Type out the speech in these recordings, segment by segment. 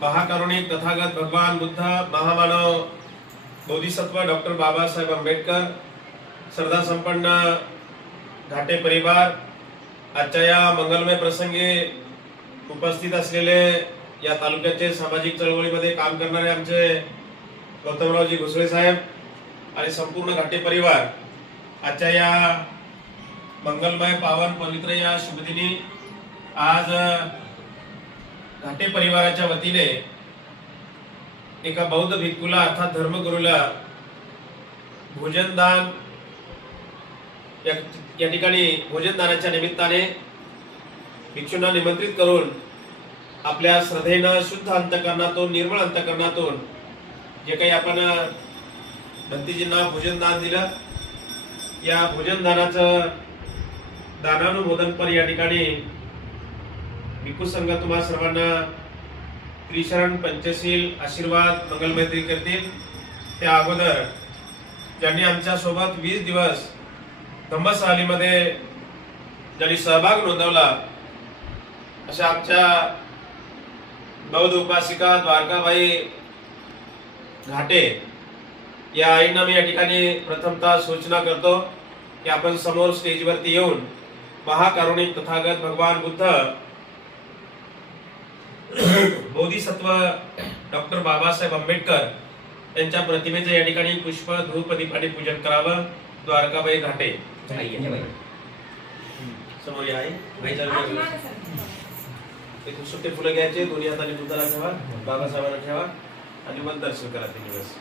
महाकारुणिक तथागत भगवान बुद्ध, महामानव बोधिसत्व डॉक्टर बाबासाहेब आंबेडकर, श्रद्धा संपन्न घाटे परिवार, आजच्या या मंगलमय प्रसंगी उपस्थित असलेले या तालुक्याचे सामाजिक चळवळीमध्ये काम करणारे आमचे गौतमरावजी घुसळे साहेब आणि संपूर्ण घाटे परिवार, आजच्या या मंगलमय पावन पवित्र या शुभदिनी आज घाटे परिवाराच्या वतीने एका बौद्ध भिक्खूला अर्थात धर्मगुरूला भोजनदान या ठिकाणी भोजनदानाच्या निमित्ताने भिक्षूंना निमंत्रित करून आपल्या श्रद्धेनं शुद्ध अंतकरणातून निर्मळ अंतकरणातून जे काही आपण भंतीजींना भोजनदान दिलं, या भोजनदानाचं दानानुमोदनपर या ठिकाणी भिक्खू संघ तुम्हा सर्वांना त्रिशरण पंचशील आशीर्वाद मंगलमैत्री करतील। त्या अगोदर ज्यांनी आमच्या सोबत 20 दिवस धम्मसहलीमध्ये ज्यांनी सहभाग नोंदवला अशा आमच्या बौद्ध उपासिका द्वारकाबाई घाटे या आईंना मी या ठिकाणी प्रथमतः सूचना करतो की आपण समोर स्टेजवरती येऊन महाकारुणिक तथागत भगवान बुद्ध, बोधिसत्व डॉक्टर बाबासाहेब आंबेडकर यांच्या प्रतिमेचं या ठिकाणी पुष्प धूप दीपाने पूजन करावं। द्वारकाबाई घाटे समोर या आई एक सुट्टे फुलं घ्यायचे, दोन्ही हाताने बुद्धाला ठेवा, बाबासाहेबांना ठेवा आणि मग दर्शन करा 3 दिवस।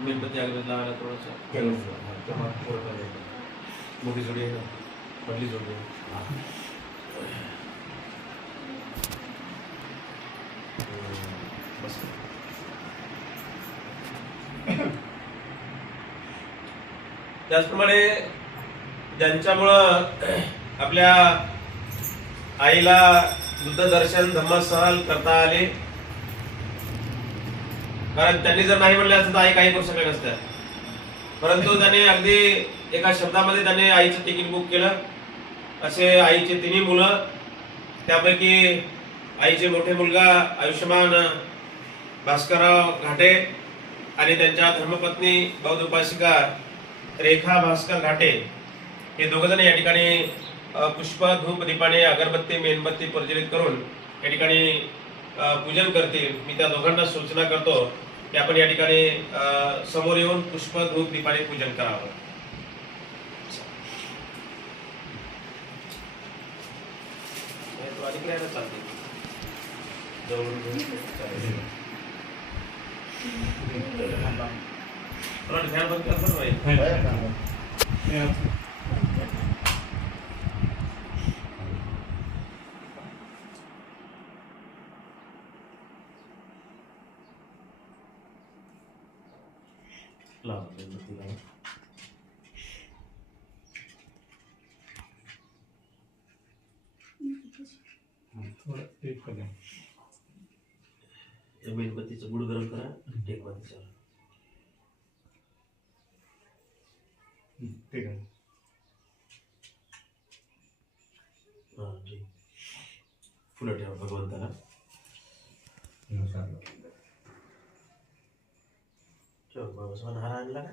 मेणबत्ती अगरबत्ती लावायला थोडंसं मोठी जोडी आहे ना, पडली जोडी बस। त्याचप्रमाणे ज्यांच्यामुळं आपल्या आईला बुद्ध दर्शन धम्मसहल करता आले, कारण त्यांनी जर नाही म्हणले असतं तर आई काही करू शकले नसत्या, परंतु त्यांनी अगदी एका शब्दामध्ये त्यांनी आईचं तिकीट बुक केलं। असे आईचे 3 मुलं, त्यापैकी आईचे मोठे मुलगा आयुष्यमान भास्करराव घाटे आणि त्यांच्या धर्मपत्नी बौद्ध उपासिका रेखा भास्कर घाटे हे दोघजण या ठिकाणी पुष्प धूप दीपाने अगरबत्ती मेणबत्ती प्रज्वलित करून या ठिकाणी पूजन करतील। मी त्या दोघांना सूचना करतो की आपण या ठिकाणी समोर येऊन पुष्प धूप दीपाने पूजन करावं। ध्यान बंद कर भाई। मेणबत्तीचं गुड गरम करा, टेकबत्तीचा ठीक आहे। ठीक, फुलं ठेवा भगवंताला। बाबासाहेबांना हार आणला का?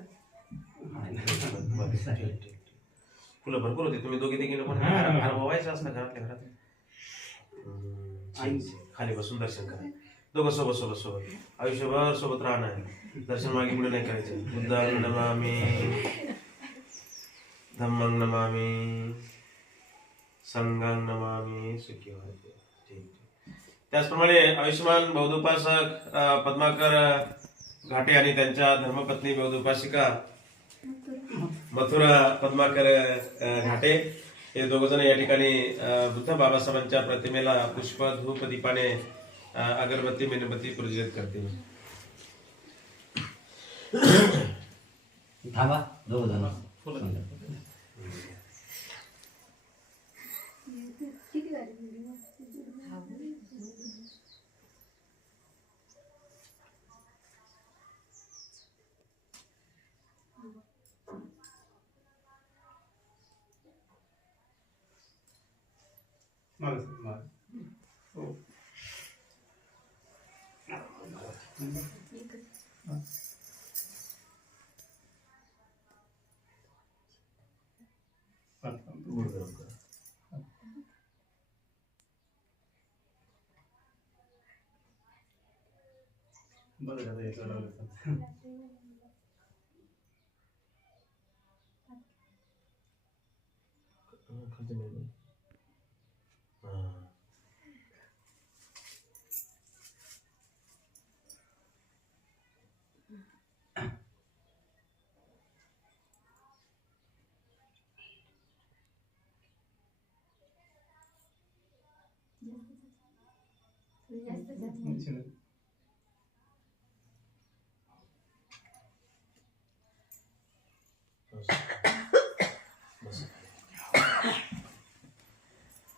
फुलं भरपूर होते, तुम्ही दोघे देखील हार वावायचं असतं घरातल्या घरात। खाली बसून दर्शन करा, दोघं सोबत सोबत सोबत आयुष्यभर सोबत राहणार, दर्शन मागे पुढे नाही करायचं। बुद्धांग नमामि, धम्मं नमामि, संघं नमामि, सुखी व्हायचे। ठीक। त्याचप्रमाणे आयुष्यमान बौद्ध उपासक पद्माकर घाटे आणि त्यांच्या धर्मपत्नी बौद्ध उपासिका मथुरा पद्माकर घाटे हे दोघजण या ठिकाणी बुद्ध बाबासाहेबांच्या प्रतिमेला पुष्प धूप दीपाने अगरबत्ती मेणबत्ती प्रज्वलित करतील। थांबा, दोघं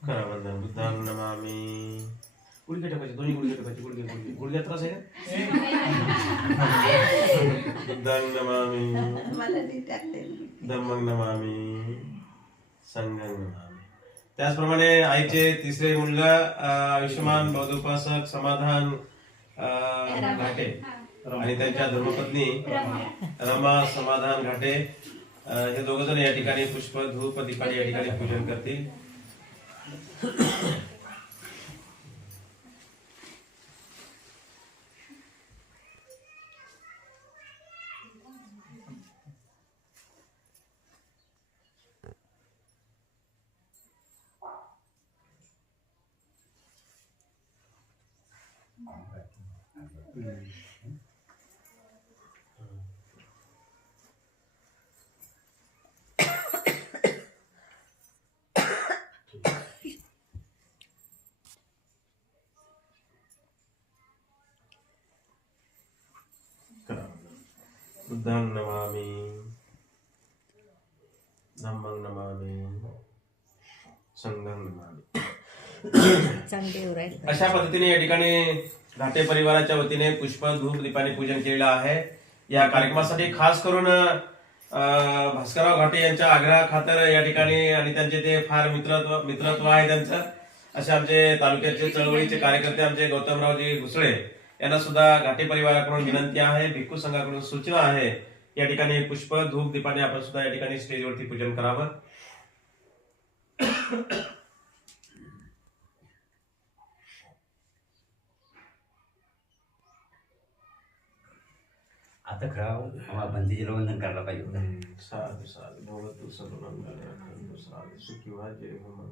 करा वंदन. बुद्धांग नमामि. गुडघे टाकायचे, दोन्ही गुडघे टाकायचे. गुडघ्यात त्रास आहे का? बुद्धांग नमामि. धम्मं नमामि. संघं नमामि. त्याचप्रमाणे आईचे तिसरे मुलगा आयुष्यमान बौद्धोपासक समाधान घाटे आणि त्यांच्या धर्मपत्नी रमा समाधान घाटे हे दोघ जण या ठिकाणी पुष्प धूप दीपाने या ठिकाणी पूजन करतील. बुद्धं नमामि. धम्मं नमामि. संघं नमामि. अशा पद्धतीने या ठिकाणी घाटे परिवाराच्या वतीने पुष्प धूप दीपाने पूजन केलेलं आहे. या कार्यक्रमासाठी खास करून भास्करराव घाटे यांच्या आग्रहाखातर या ठिकाणी आणि त्यांचे ते फार मित्रत्व आहे त्यांचं. असे आमचे तालुक्याचे चळवळीचे कार्यकर्ते आमचे गौतमरावजी घुसळे यांना सुद्धा घाटे परिवाराकडून विनंती आहे, भिक्खू संघाकडून सूचना आहे, या ठिकाणी पुष्प धूप दीपाने आपण सुद्धा या ठिकाणी स्टेजवरती पूजन करावं. आता खरं आम्हाला बंदीचे वंदन करायला पाहिजे. साधू साधू भगवतु सर्वमंगल साधू सुखी व्हा जय हो.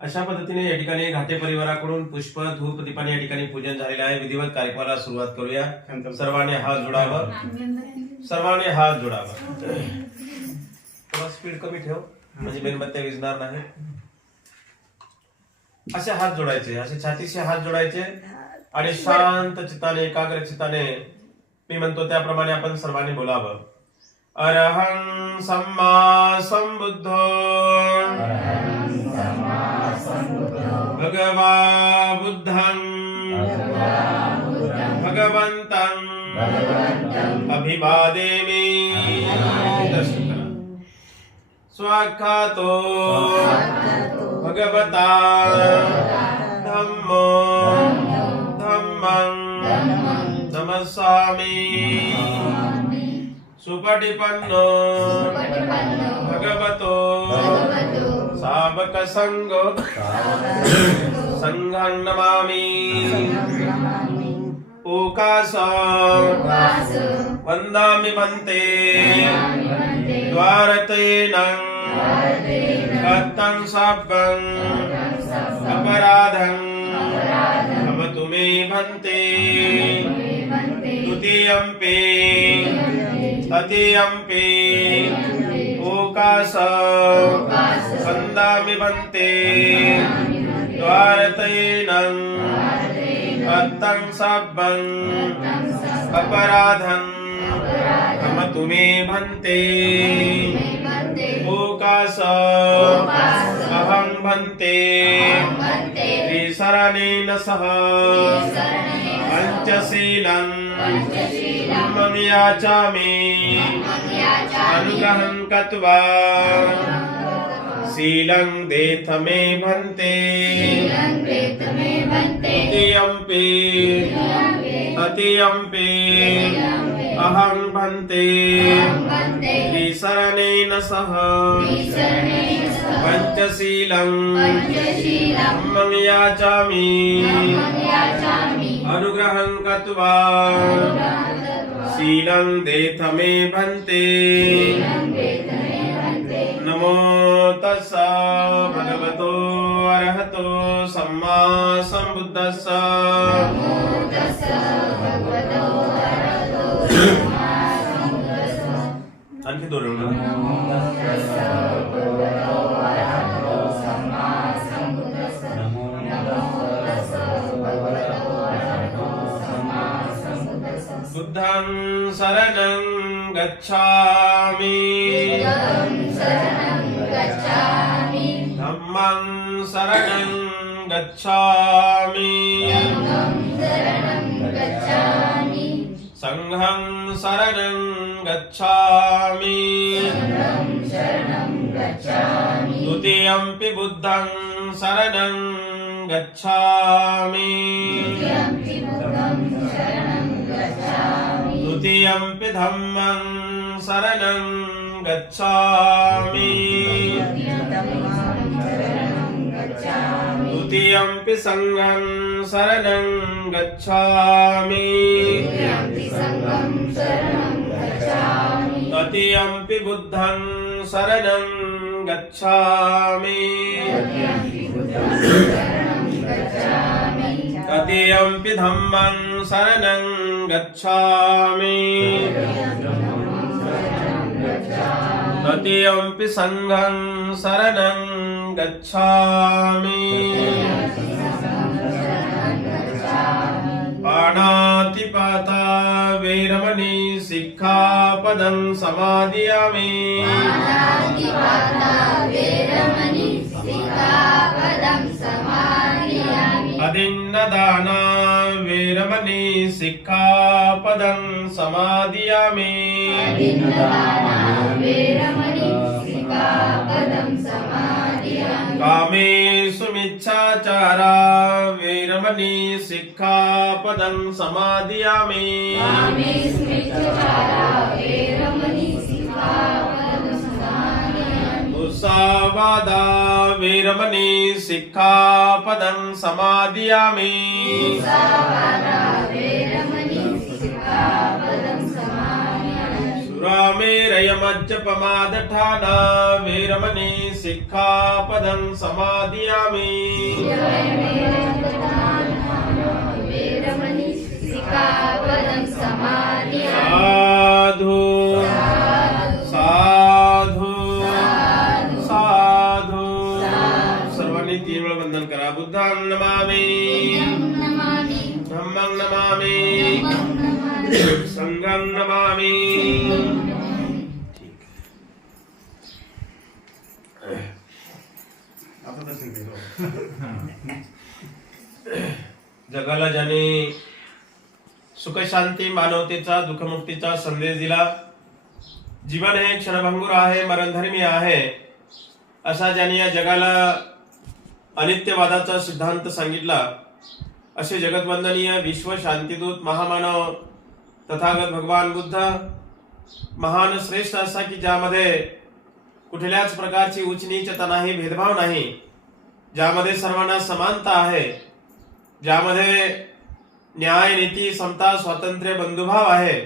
अशा पद्धतीने या ठिकाणी घाटे परिवाराकडून पुष्प धूप दीपाने या ठिकाणी पूजन झालेले आहे. विधिवत कार्यक्रमाला सुरुवात करूया. सर्वांनी हात जोडावं. सर्वांनी हात जोडावं. थोडा स्पीड कमी ठेव म्हणजे मेणबत्त्या विझणार नाही. असे हात जोडायचे, असे छातीशी हात जोडायचे आणि शांत चित्ताने एकाग्र चित्ताने मी म्हणतो त्याप्रमाणे आपण सर्वांनी बोलावं. अरहं सम्मा संबुद्धो भगवा बुद्धं भगवन्तं अभिवादेमि. स्वाख्यातो भगवता धम्मो धम्मं नमस्सामि. सुपटिपन्नो भगवतो सावक संघो संघं नमामि. ओकास वन्दामि भन्ते द्वारतेन कथं साभं अपराधं भवतु मे भन्ते. द्वितीयंपि तृतीयंपि ओकास वन्दामि भन्ते द्वारतेन कथं साभं अपराधं भवतु मे भन्ते. ओकास अहं भन्ते त्रिशरणेन सह पंचशीलं ब्रह्मं याचामि. अनुग्रहं कृत्वा शीलं देथ मे भन्ते तृतीयम्पि अहं भन्ते त्रिशरणेन सह पंचशीलं धम्मं याचामि अनुग्रहं कृत्वा शीलं देथ मे भन्ते। नमो तस्सा भगवतो अरहतो सम्मा सम्बुद्धस्सा। आणखी दोन बुद्धं शरणं गच्छामि धम्मं शरणं गच्छामि संघं शरणं गच्छामि द्वितीयम्पि बुद्धं शरणं गच्छामि द्वितीयम्पि धम्मं शरणं गच्छामि द्वितीयम्पि संघं शरणं गच्छामि तृतीयम्पि बुद्धं शरणं गच्छामि तृतीयम्पि धम्मं शरणं गच्छामि तृतीयम्पि संघं शरणं गच्छामि। पाणातिपाता वैरमणि सिक्खापदं समादियामि। अदिन्नदाना वैरमणि सिक्खापदं समादियामि। कामेषु मिच्छाचारा वैरमणि सिक्खापदं समादियामि। मुसावादा वैरमणि सिक्खापदं समादियामि। सुरामेरयमज्जपमादठाना वैरमणि सिक्खापदं समादियामि। साधु साधु साधु। सर्वांनी 3 वेळा वंदन करा। बुद्धं नमामि धम्मं नमामि संघं नमामि। जगाला ज्याने सुख शांती मानवतेचा दुःखमुक्तीचा संदेश दिला, जीवन हे क्षणभंगुर आहे, मरणधर्मी आहे, असा ज्याने या जगाला अनित्यवादाचा सिद्धांत सांगितला, असे जगतवंदनीय विश्व शांतीदूत महामानव तथागत भगवान बुद्ध महान श्रेष्ठ असा की ज्यामध्ये कुठल्याच प्रकारची उच्च नीचता नाही, भेदभाव नाही, ज्यामध्ये सर्वांना समानता आहे, ज्यामध्ये न्याय नीती समता स्वातंत्र्य बंधुभाव आहे,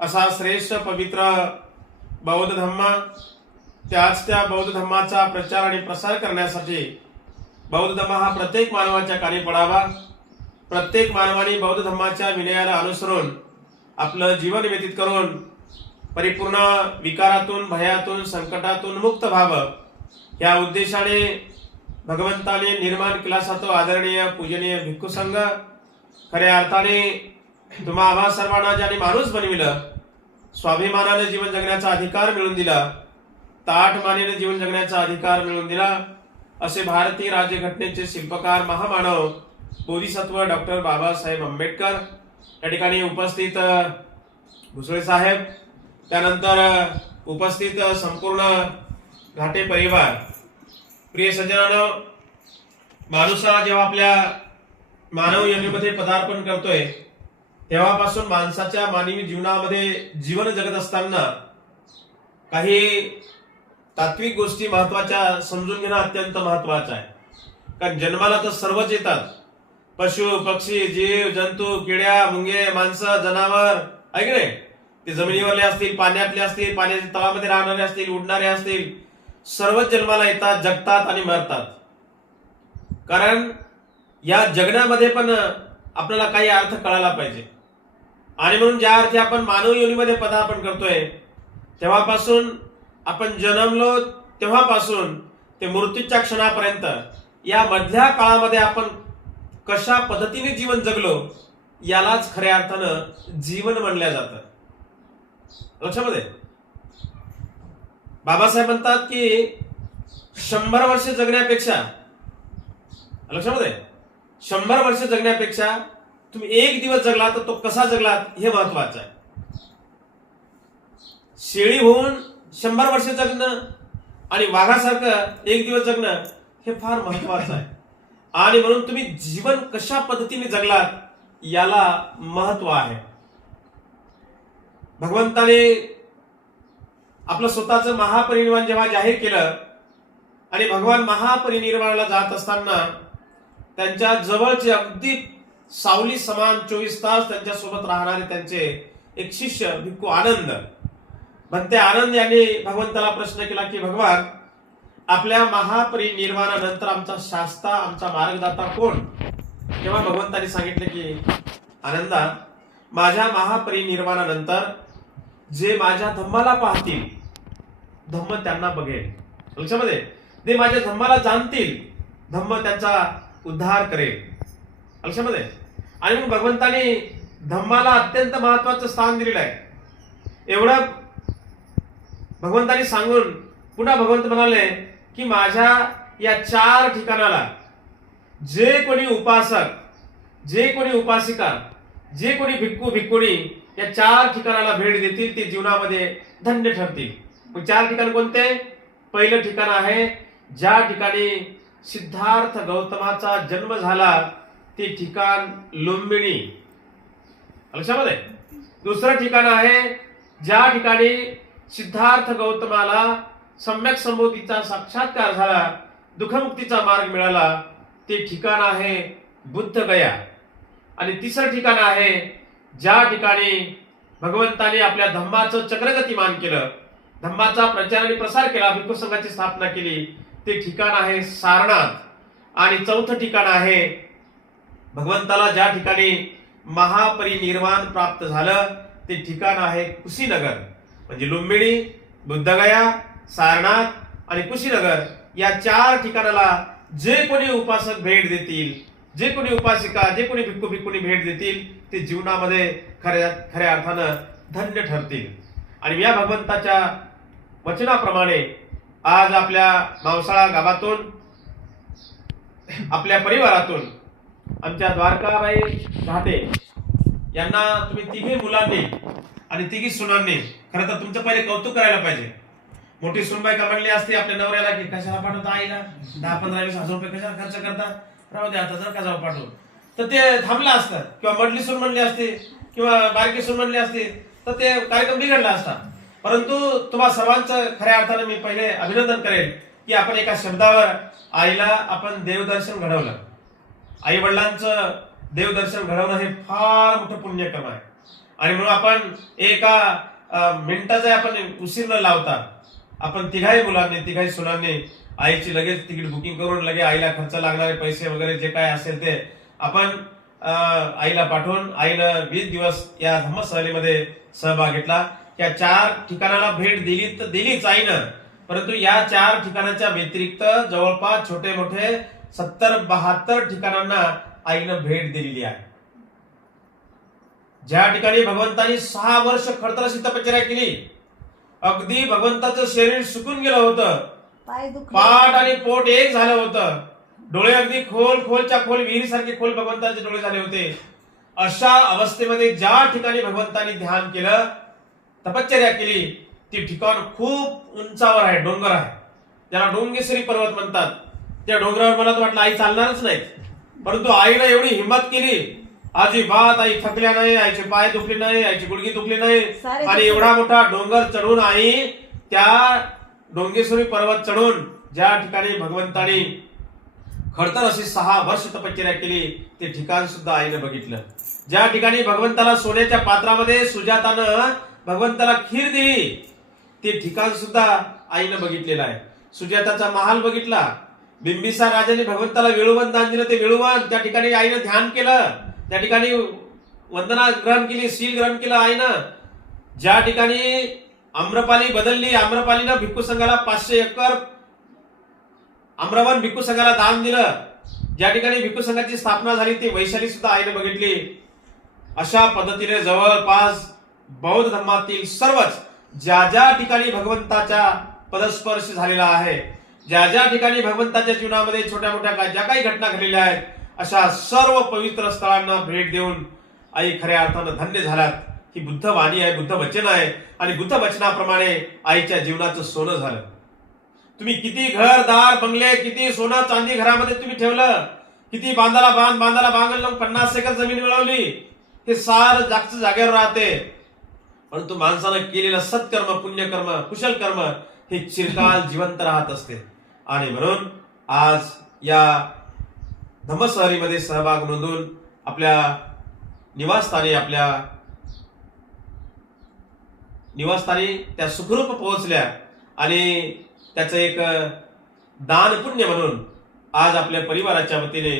असा श्रेष्ठ पवित्र बौद्ध धम्म, त्याच त्या बौद्ध धम्माचा प्रचार आणि प्रसार करण्यासाठी बौद्ध धम्म हा प्रत्येक मानवाच्या कानी पडावा। प्रत्येक मानवाने बौद्ध धम्माच्या विनयाला अनुसरून आपलं जीवन व्यतीत करून परिपूर्ण विकारातून, भयातून, संकटातून मुक्त व्हावं, या उद्देशाने भगवंताने निर्माण केला असा तो आदरणीय पूजनीय भिक्खू संघ खऱ्या अर्थाने तुम्हा आम्हा सर्वांना ज्याने माणूस बनविलं, स्वाभिमानाने जीवन जगण्याचा अधिकार मिळवून दिला, ताठमानेने जीवन जगण्याचा अधिकार मिळवून दिला, असे भारतीय राज्यघटनेचे शिल्पकार महामानव बोधिसत्व डॉक्टर बाबासाहेब आंबेडकर या ठिकाणी उपस्थित, भुसळे साहेब, त्यानंतर उपस्थित संपूर्ण घाटे परिवार प्रिय सज्जनांनो, माणूस हा जेव्हा आपल्या मानव योनीमध्ये पदार्पण करतोय तेव्हापासून माणसाच्या मानवी जीवनामध्ये जीवन जगत असताना काही तात्विक गोष्टी महत्वाच्या समजून घेणं अत्यंत महत्वाचं आहे. कारण जन्माला तर सर्वच येतात, पशु पक्षी जीव जंतू किड्या मुंगे माणसं जनावर आहे की नाही. ते जमिनीवरले असतील, पाण्यातले असतील, पाण्याच्या तळामध्ये राहणारे असतील, उडणारे असतील, सर्वच जन्माला येतात, जगतात आणि मरतात. कारण या जगण्यामध्ये पण आपल्याला काही अर्थ कळायला पाहिजे. आणि म्हणून ज्या अर्थी आपण मानव योनीमध्ये पदार्पण करतोय तेव्हापासून आपण जन्मलो तेव्हापासून ते मृत्यूच्या क्षणापर्यंत या मधल्या काळामध्ये आपण कशा पद्धतीने जीवन जगलो यालाच खऱ्या अर्थानं जीवन म्हणल्या जातं. लक्षामध्ये बाबासाहेब म्हणतात की 100 वर्ष जगण्यापेक्षा, लक्षामध्ये 100 वर्ष जगण्यापेक्षा तुम्ही एक दिवस जगला तर तो कसा जगलात हे महत्वाचं आहे. शेळी होऊन 100 वर्ष जगणं आणि वाघासारखं एक दिवस जगणं हे फार महत्वाचं आहे. आणि म्हणून तुम्ही जीवन कशा पद्धतीने जगलात याला महत्व आहे. भगवंताने आपलं स्वतःचं महापरिनिर्वाण जेव्हा जाहीर केलं आणि भगवान महापरिनिर्वाणाला जात असताना त्यांच्या जवळचे अगदी सावली समान 24 तास त्यांच्या सोबत राहणारे त्यांचे एक शिष्य भिक्खू आनंद, भंते आनंद यांनी भगवंताला प्रश्न केला की भगवान, आपल्या महापरिनिर्वाणानंतर आमचा शास्ता आमचा मार्गदाता कोण? तेव्हा भगवंतांनी सांगितले की आनंदा, माझ्या महापरिनिर्वाणानंतर जे माझ्या धम्माला पाहतील धम्म त्यांना बघेल. लक्षामध्ये ते माझ्या धम्माला जाणतील धम्म त्यांचा उद्धार करेल. लक्षामध्ये आणि मग भगवंतांनी धम्माला अत्यंत महत्वाचं स्थान दिलेलं आहे. एवढं भगवंतांनी सांगून पुन्हा भगवंत म्हणाले की माझ्या या 4 ठिकाणाला जे कोणी उपासक, जे कोणी उपासिका, जे कोणी भिक्खू भिक्खुणी या 4 ठिकाणाला भेट देतील ते जीवनामध्ये धन्य ठरतील. मग 4 ठिकाण कोणते? पहिलं ठिकाण आहे ज्या ठिकाणी सिद्धार्थ गौतमाचा जन्म झाला ते ठिकाण लुंबिनी. लक्षामध्ये दुसरं ठिकाण आहे ज्या ठिकाणी सिद्धार्थ गौतमाला सम्यक संबोधीचा साक्षात्कार झाला, दुःखमुक्तीचा मार्ग मिळाला, ते ठिकाण आहे बुद्धगया. आणि तिसरं ठिकाण आहे ज्या ठिकाणी भगवंताने आपल्या धम्माचं चक्रगतिमान केलं, धम्माचा प्रचार आणि प्रसार केला, भिक्खू संघाची स्थापना केली, ते ठिकाण आहे सारनाथ. आणि चौथं ठिकाण आहे भगवंताला ज्या ठिकाणी महापरिनिर्वाण प्राप्त झालं ते ठिकाण आहे कुशीनगर. म्हणजे लुंबिनी, बुद्धगया, सारनाथ आणि कुशीनगर या 4 ठिकाणाला जे कोणी उपासक भेट देतील, जे कोणी उपासिका, जे कोणी भिक्खू भिक्खुनी भेट देतील ते जीवनामध्ये खऱ्या अर्थानं धन्य ठरतील. आणि या भगवंताच्या वचनाप्रमाणे आज आपल्या मावसाळा गावातून, आपल्या परिवारातून आमच्या द्वारकाबाई घाटे यांना तुम्ही 3 मुलांनी आणि 3 सुनांनी खरं तर तुमचं पहिले कौतुक करायला पाहिजे. मोठी सुनबाई का म्हणली असते आपल्या नवऱ्याला की कशाला पाठवता आईला, 10-15-20 हजार रुपये कशाला खर्च करता, राहू द्या आता जर का जाऊ पाठवून, तर ते थांबलं असतं. किंवा मधली सून म्हणली असते किंवा बारकी सून म्हणली असते तर ते कार्यक्रम बिघडला असता. परंतु तुम्हा सर्वांचं खऱ्या अर्थानं मी पहिले अभिनंदन करेल की आपण एका शब्दावर आईला आपण देवदर्शन घडवलं. आई वडिलांचं देवदर्शन घडवणं हे फार मोठं पुण्यकर्म आहे. आणि म्हणून आपण एका मिनिटाचा आपण उशीर न लावता आपण 3 मुलांनी 3 सुनांनी आईची लगेच तिकीट बुकिंग करून लगेच आईला खर्च लागणारे पैसे वगैरे जे काय असेल ते आपण आईला पाठवून आईनं 20 दिवस या धम्मसहलीमध्ये सहभाग घेतला. या 4 ठिकाणाला भेट दिली तर दिलीच आईनं, परंतु या 4 ठिकाणाच्या व्यतिरिक्त जवळपास छोटे मोठे 70-72 ठिकाणांना आईनं भेट दिलेली आहे. ज्या ठिकाणी भगवंतानी 6 वर्ष खडतरशी तपश्चर्या केली, अगदी भगवंताचं शरीर सुकून गेलं होतं, पाठ आणि पोट एक झालं होतं, डोळे अगदी खोलच्या खोल विहिरीसारखे खोल भगवंताचे डोळे झाले होते. अशा अवस्थेमध्ये ज्या ठिकाणी भगवंतानी ध्यान केलं, तपश्चर्या केली, ती ठिकाण खूप उंचावर आहे, डोंगर आहे, ज्याला डोंगेश्वरी पर्वत म्हणतात. त्या डोंगरावर मला तर वाटलं आई चालणारच नाही, परंतु आईने एवढी हिंमत केली, अजिबात आई थकल्या नाही, आईचे पाय दुखले नाही, आईची गुडघी दुखली नाही, आणि एवढा मोठा डोंगर चढून आई त्या डोंगेश्वरी पर्वत चढून ज्या ठिकाणी भगवंतानी खडतर अशी 6 वर्ष तपश्चर्या केली ते ठिकाण सुद्धा आईने बघितलं. ज्या ठिकाणी भगवंताला सोन्याच्या पात्रामध्ये सुजातानं भगवंताला खीर दिली ते ठिकाण सुद्धा आईने बघितलेलं आहे. सुजाताचा महाल बघितला, बिंबिसार राजाने भगवंताला वेळुवन दान दिलं ते वेळुवन, त्या ठिकाणी आईनं ध्यान केलं, त्या ठिकाणी वंदना ग्रहण केली, शील ग्रहण केलं आईनं. ज्या ठिकाणी आम्रपाली बदलली, आम्रपालीनं भिक्खू संघाला 500 एकर आम्रवन भिक्खू संघाला दान दिलं, ज्या ठिकाणी भिक्खू संघाची स्थापना झाली ती वैशाली सुद्धा आईने बघितली. अशा पद्धतीने जवळपास बौद्ध धर्मातील सर्वच ज्या ज्या ठिकाणी भगवंताच्या पदस्पर्श झालेला आहे, ज्या ज्या ठिकाणी भगवंताच्या जीवनामध्ये छोट्या मोठ्या ज्या काही घटना घडलेल्या आहेत, अशा सर्व पवित्र स्थळांना भेट देऊन आई खऱ्या अर्थानं धन्य झाल्यात. ही बुद्ध वाणी आहे, बुद्ध वचन आहे, आणि बुद्ध वचनाप्रमाणे आईच्या जीवनाचं सोनं झालं. तुम्ही किती घरदार बंगले, किती सोनं चांदी घरामध्ये तुम्ही ठेवलं, किती बांधाला बांधलं, 50 एकर जमीन मिळवली, हे सार जागचं जागेवर राहते, परंतु माणसानं केलेलं सत्कर्म, पुण्यकर्म, कुशल कर्म हे चिरकाल जिवंत राहत असते. आणि म्हणून आज या धम्मसहरीमध्ये सहभाग नोंदवून आपल्या निवासस्थानी त्या सुखरूप पोहोचल्या, आणि त्याचं एक दान पुण्य म्हणून आज आपल्या परिवाराच्या वतीने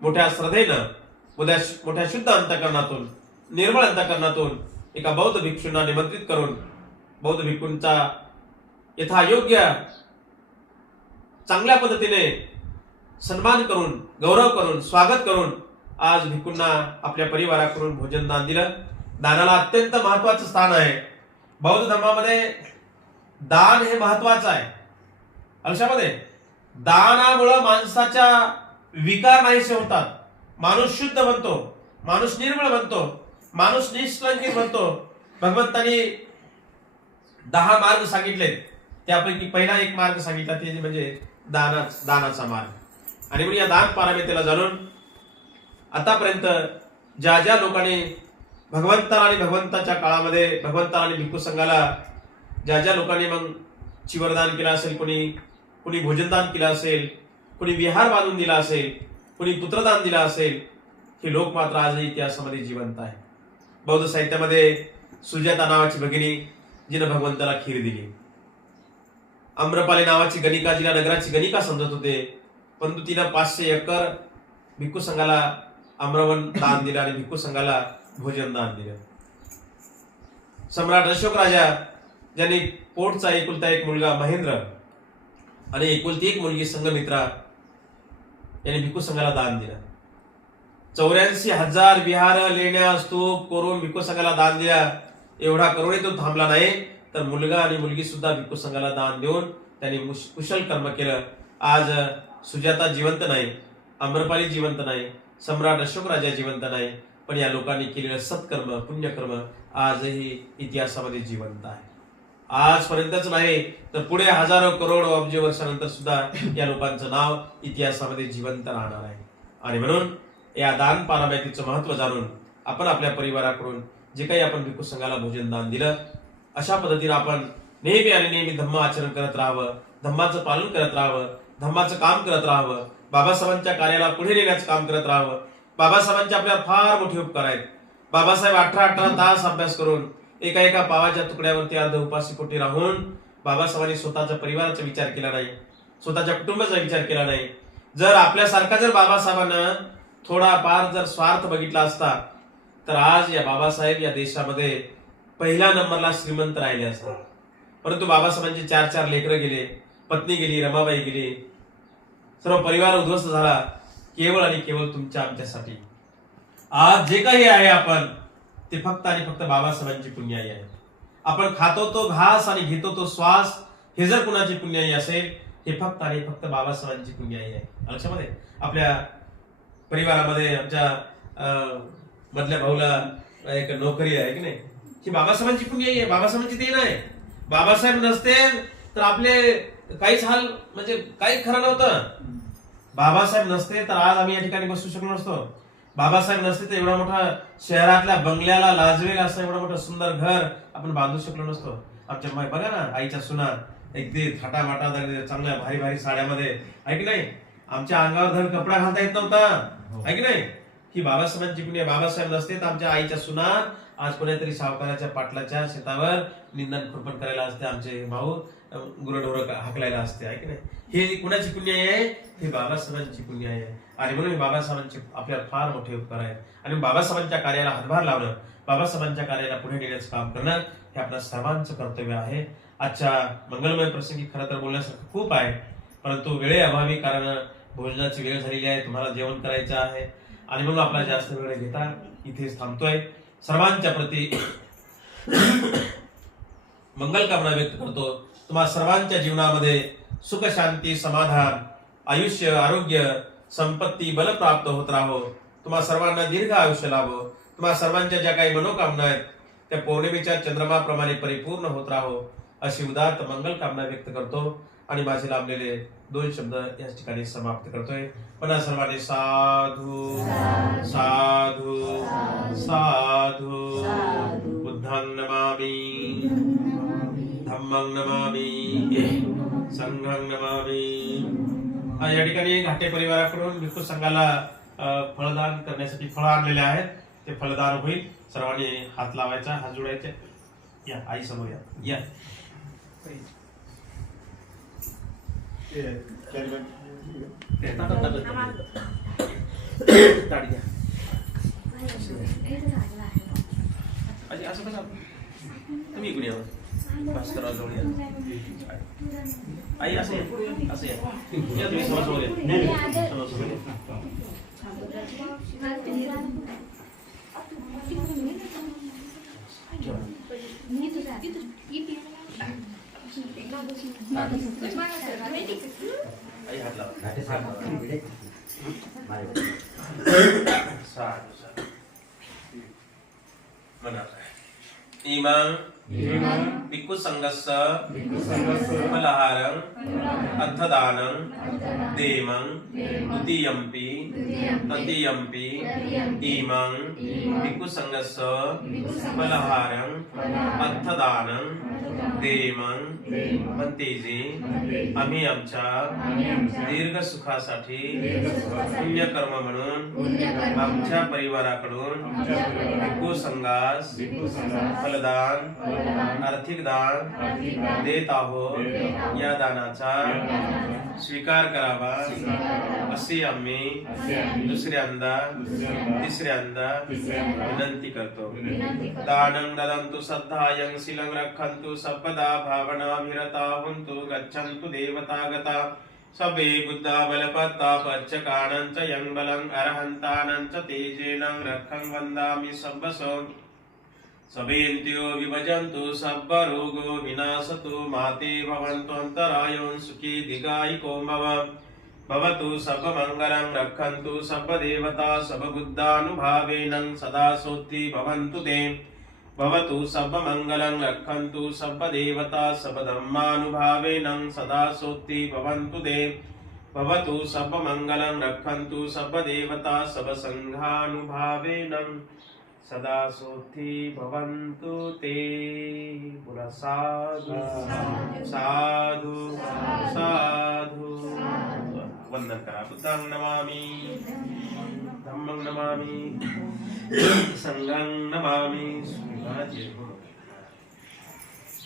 मोठ्या श्रद्धेनं, मोठ्या शुद्ध अंतःकरणातून, निर्मळ अंतःकरणातून एका बौद्ध भिक्षूंना निमंत्रित करून बौद्ध भिक्षूंचा यथायोग्य चांगल्या पद्धतीने सन्मान करून, गौरव करून, स्वागत करून आज भिक्षूंना आपल्या परिवाराकडून भोजन दान दिलं. दानाला अत्यंत महत्वाचं स्थान आहे. बौद्ध धर्मामध्ये दान हे महत्वाचं आहे. आयुष्यामध्ये दानामुळं माणसाच्या विकार नाहीसे होतात, माणूस शुद्ध बनतो, माणूस निर्मळ बनतो, माणूस निष्कलंकित बनतो. भगवंतानी 10 मार्ग सांगितले, त्यापैकी पहिला एक मार्ग सांगितला ते म्हणजे दानाचा मार्ग. आणि म्हणून या दान पारमितेला जाणून आतापर्यंत ज्या ज्या लोकांनी भगवंताला आणि भगवंताच्या काळामध्ये भगवंताला आणि भिक्खू संघाला ज्या ज्या लोकांनी मग चिवरदान केलं असेल, कोणी भोजनदान केलं असेल, कोणी विहार बांधून दिला असेल, कोणी पुत्रदान दिलं असेल, हे लोक मात्र आजही इतिहासामध्ये जिवंत आहे. बौद्ध साहित्यामध्ये सुजाता नावाची भगिनी जिने भगवंताला खीर दिली, आम्रपाली नावाची गणिका जिला नगराची गणिका समजत होते, परंतु तिनं 500 एकर भिक्खू संघाला आम्रवन दान दिलं आणि भिक्खू संघाला भोजन दान दिलं. सम्राट अशोक राजा ज्यांनी पोटचा एकुलता एक मुलगा महेंद्र आणि एकुलती एक मुलगी संघमित्रा यांनी भिक्खू संघाला दान दिलं. 84,000 विहार, लेण्या, स्तूप करून भिक्खू संघाला दान दिला. एवढा करूनही तो थांबला नाही, तर मुलगा आणि मुलगी सुद्धा भिक्खू संघाला दान देऊन त्यांनी कुशल कर्म केलं. आज सुजाता जिवंत नाही, आम्रपाली जिवंत नाही, सम्राट अशोक राजा जिवंत नाही, पण या लोकांनी केलेलं सत्कर्म, पुण्यकर्म आजही इतिहासामध्ये जिवंत आहे. आजपर्यंतच नाही तर पुढे हजारो करोड अब्ज वर्षानंतर सुद्धा या लोकांचं नाव इतिहासामध्ये जिवंत राहणार आहे. आणि म्हणून या दान पारमितेचं महत्व जाणून आपण आपल्या परिवाराकडून जे काही आपण भिक्खू संघाला भोजन दान दिलं, अशा पद्धतीने आपण नेहमी आणि नेहमी धम्म आचरण करत राहावं, धम्माचं पालन करत राहावं, धम्माचं काम करत राहावं, बाबासाहेबांच्या कार्याला पुढे नेण्याचं काम करत राहावं. बाबासाहेबांचे आपल्याला फार मोठे उपकार आहेत. बाबासाहेब 18 तास अभ्यास करून एका पावाच्या तुकड्यावरती अर्ध उपाशी पोटी राहून बाबासाहेबांनी स्वतःच्या परिवाराचा विचार केला नाही, स्वतःच्या कुटुंबाचा विचार केला नाही. जर आपल्यासारखा जर बाबासाहेबांना थोडाफार जर स्वार्थ बघितला असता तर आज या बाबासाहेब या देशामध्ये पहिल्या नंबरला श्रीमंत राहिले असतात. परंतु बाबासाहेबांचे 4 लेकरं गेले, पत्नी गेली, रमाबाई गेली, सर्व परिवार उद्ध्वस्त झाला, केवळ आणि केवळ तुमच्या आमच्यासाठी. आज जे काही आहे आपण ते फक्त आणि फक्त बाबासाहेबांची पुण्याई आहे. आपण खातो तो घास आणि घेतो तो श्वास, हे जर कुणाची पुण्याई असेल, हे फक्त आणि फक्त बाबासाहेबांची पुण्याई आहे. लक्षामध्ये आपल्या परिवारामध्ये आमच्या मधल्या भाऊला एक नोकरी आहे की नाही, ही बाबासाहेबांची पुण्याई आहे, बाबासाहेबांची देण आहे. बाबासाहेब नसते तर आपले काहीच हाल म्हणजे काही खरं नव्हतं. बाबासाहेब नसते तर आज आम्ही या ठिकाणी बसू शकलो नसतो. बाबासाहेब नसते तर एवढा मोठा शहरातल्या बंगल्याला लाजवेल असं एवढं मोठं सुंदर घर आपण बांधू शकलो नसतो. आमच्या बघा ना आईच्या सुना अगदी थाटामाटा चांगल्या भारी भारी साड्यामध्ये आहे की नाही. आमच्या अंगावर धड कपडा घालता येत नव्हता आहे की नाही. ही बाबासाहेबांची पुण्य. बाबासाहेब नसते तर आमच्या आईच्या सुना आज कोणीतरी सावकाराच्या पाटलाच्या शेतावर निंदन खुरपण करायला असते. आमचे भाऊ गुरढोर हाकलायला असते आहे की नाही. हे कुणाची पुण्य आहे? हे बाबासाहेबांची पुण्य आहे. आणि म्हणून बाबासाहेबांचे आपल्याला फार मोठे उपकार आहेत. आणि बाबासाहेबांच्या कार्याला हातभार लावणं, बाबासाहेबांच्या कार्याला पुढे नेण्याचं काम करणं हे आपल्या सर्वांचं कर्तव्य आहे. आजच्या मंगलमय प्रसंगी खरं तर बोलण्यासारखं खूप आहे, परंतु वेळेअभावी, कारण भोजनाची वेळ झालेली आहे, तुम्हाला जेवण करायचं आहे आणि म्हणून आपला जास्त वेळ घेता इथेच थांबतोय. सर्वांच्या प्रती मंगल कामना व्यक्त करतो. तुम्हा सर्वांच्या जीवनामध्ये सुख, शांती, समाधान, आयुष्य, आरोग्य, संपत्ती, बल प्राप्त होत राहो. तुम्हा सर्वांना दीर्घ आयुष्य लाभो. तुम्हा सर्वांच्या ज्या काही मनोकामना आहेत त्या पौर्णिमेच्या चंद्रमाप्रमाणे परिपूर्ण होत राहो अशी उदात्त मंगल कामना व्यक्त करतो. आणि माझे लाभलेले 2 शब्द या ठिकाणी समाप्त करतोय. पुन्हा सर्वांनी साधू साधू साधू. बुद्धं नमामि, धम्मं नमामि, संघं नमामि. या ठिकाणी घाटे परिवाराकडून भिक्खू संघाला फळदान करण्यासाठी फळं आणलेले आहेत. ते फळदान होईल. सर्वांनी हात लावायचा, हात जोडायचे. या आई समोर या. असं कसं तुम्ही इकडे यावं, भास्करराव जवळ या. आई असं या, असं या. या तुम्ही समोर या. समोर या. आई हात लावा. घाटे साहेब साधू साधू. म्हणा इमं भिक्खु संघस्य फलहारं अर्थदानं देमं द्वितीयंपि तृतीयंपि. इमं भिक्खु संघस्य फलहारं अर्थदानं देमं. म्हणतेजे आम्ही आमच्या दीर्घ सुखासाठी पुण्यकर्म म्हणून आमच्या परिवाराकडून भिक्खु संघास फलदान, आर्थिक दान देत आहोत. या दानाचा स्वीकार करावा असे आम्ही दुसऱ्यांदा तिसऱ्यांदा विनंती करतो. दानं ददन्तु श्रद्धायं शीलं रक्षन्तु सर्वदा भावनाभिरता हुन्तु गच्छन्तु देवतागता. सबे बुद्धा बलपत्ता पच्चकानं च यं बलं अर्हन्तानं च तेजेन रक्षं वन्दामि सर्वसो. सबेन्द्रियो विभजन्तु सर्वरोगो विनाशतु. माते भवन्तु अन्तरायो सुखी दीर्घायुको भव. भवतु सर्वमङ्गलं रक्षन्तु सर्वदेवता सर्वबुद्धानुभावेन सदा सोत्ति भवन्तु ते. भवतु सर्वमङ्गलं रक्षन्तु सर्वदेवता सर्वधर्मानुभावेन सदा सोत्ति भवन्तु ते. भवतु सर्वमङ्गलं रक्षन्तु सर्वदेवता सर्वसङ्घानुभावेन सदा सोत्ति भवन्तु ते. बोला साधु साधु साधु. वंदन करा. बुद्धं नमामि, धम्मं नमामि, संघं नमामि.